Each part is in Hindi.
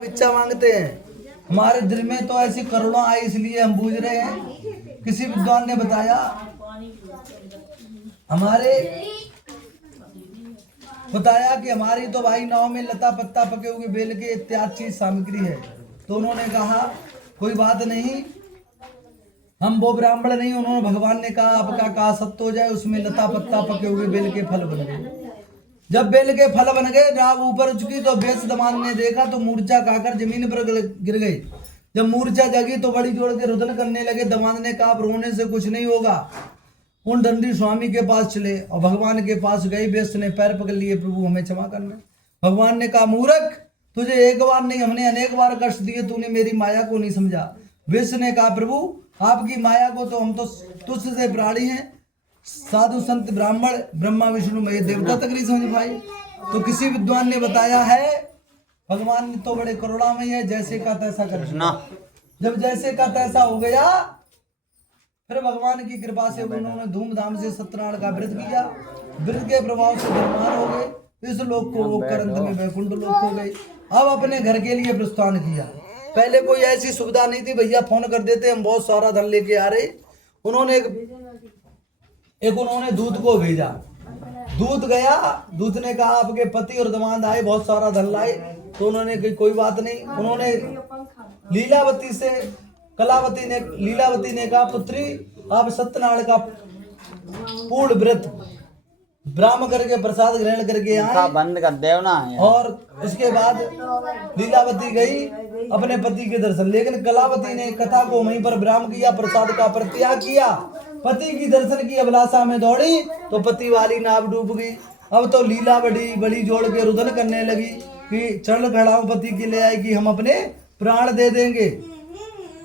भिक्षा मांगते हैं। हमारे दिल में तो ऐसी करुणा आई इसलिए हम बूझ रहे हैं। किसी विद्वान ने बताया कि हमारी तो भाई नाव में लता पत्ता पके हुए बेल के इत्यादि चीज सामग्री है। तो उन्होंने कहा कोई बात नहीं, हम वो ब्राह्मण नहीं। उन्होंने भगवान ने कहा आपका कहा सत्य हो जाए, उसमें लता पत्ता पके हुए बेल के फल बन गए। जब बेल के फल बन गए, नाव ऊपर उचकी तो बेस दमान ने देखा तो मूर्छा खाकर जमीन पर गिर गई। जब मूर्छा जगी तो बड़ी जोर के रुदन करने लगे। दमान ने कहा रोने से कुछ नहीं होगा। उन दंडी स्वामी के पास चले और भगवान के पास गए। बेस ने पैर पकड़ लिए, प्रभु हमें क्षमा करना। भगवान ने कहा मूर्ख, तुझे एक बार नहीं हमने अनेक बार कष्ट दिए, तूने मेरी माया को नहीं समझा। बेस ने कहा प्रभु आपकी माया को तो हम तो तुझ से प्राणी हैं, साधु संत ब्राह्मण ब्रह्मा विष्णु महेश देवता तक नहीं समझ पाए। तो किसी विद्वान ने बताया है भगवान तो बड़े करुणामय है, जैसे का तैसा कर दिया। जब जैसे का तैसा हो गया, फिर भगवान की कृपा से उन्होंने धूमधाम से सत्यनारायण का व्रत किया। व्रत के प्रभाव से धर्मान हो गए, इस लोक को वो कर अंत में वैकुंठ लोक हो गए। अब अपने घर के लिए प्रस्थान किया। पहले कोई ऐसी सुविधा नहीं थी, भैया फोन कर देते हम बहुत सारा धन लेके आ रहे। उन्होंने दूत को भेजा। दूत गया, दूत ने कहा आपके पति और दामाद आए, बहुत सारा धन लाए। तो उन्होंने कही कोई बात नहीं। उन्होंने लीलावती ने कहा पुत्री आप सत्यनारायण का पूर्ण व्रत ब्राह्म करके प्रसाद ग्रहण करके आए, बंद कर दे ना। और इसके बाद लीलावती गई अपने पति के दर्शन। लेकिन कलावती ने कथा को वहीं पर विराम किया, प्रसाद का परित्याग किया। पति की दर्शन की अभिलाषा में दौड़ी तो पति वाली नाव डूब गई। अब तो लीला बड़ी जोड़ के रुदन करने लगी कि चरण खड़ाओ पति के ले आएगी, हम अपने प्राण दे देंगे।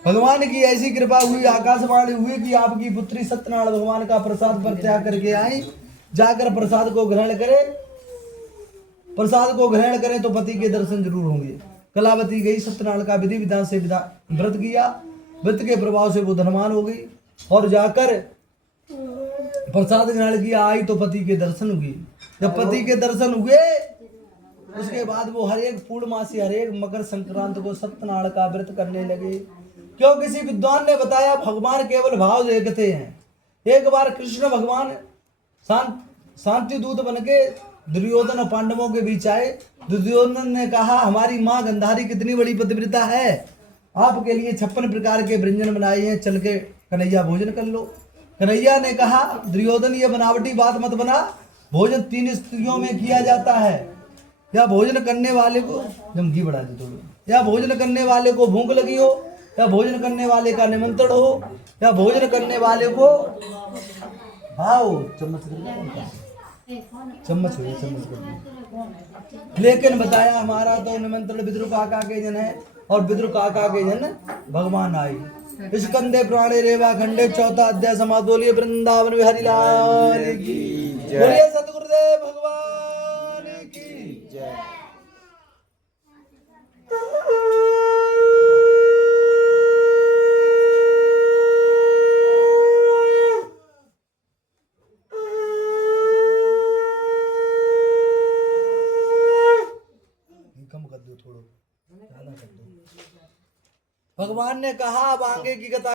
भगवान की ऐसी कृपा हुई, आकाशवाणी हुई कि आपकी पुत्री सत्यनारायण भगवान का प्रसाद पर त्याग करके आई। जाकर प्रसाद को ग्रहण करें तो पति के दर्शन जरूर होंगे। कलावती गई, सत्यनारायण का विधि विधान से व्रत किया। व्रत के प्रभाव से वो धनवान हो गई और जाकर प्रसाद ग्रहण किया। आई तो पति के दर्शन हुए। जब पति के दर्शन हुए उसके बाद वो हर एक पूर्णमासी हर एक मकर संक्रांति को सत्यनारायण का व्रत करने लगे। क्यों किसी विद्वान ने बताया भगवान केवल भाव देखते हैं। एक बार कृष्ण भगवान शांति दूत बनके दुर्योधन और पांडवों के बीच आए। दुर्योधन ने कहा हमारी माँ गंधारी कितनी बड़ी पतिव्रता है, आपके लिए 56 प्रकार के व्यंजन बनाए हैं, चल के कन्हैया भोजन कर लो। कन्हैया ने कहा दुर्योधन ये बनावटी बात मत बना, भोजन 3 स्त्रियों में किया जाता है। या भोजन करने वाले को जमघी बढ़ा दे थोड़ी, या भोजन करने वाले को भूख लगी हो, या भोजन करने वाले का निमंत्रण हो, या भोजन करने वाले को आओ चम्मच कर। लेकिन बताया हमारा तो निमंत्रण विद्रु काका के जन है और विद्रु काका के जन भगवान आए। स्कंदे पुराणे रेवा खंडे 4था अध्याय समाप्त। बोलिए वृंदावन बिहारी लाल की जय। बोलिए सतगुरुदेव भगवान की जय। भगवान ने कहा अब आगे की कथा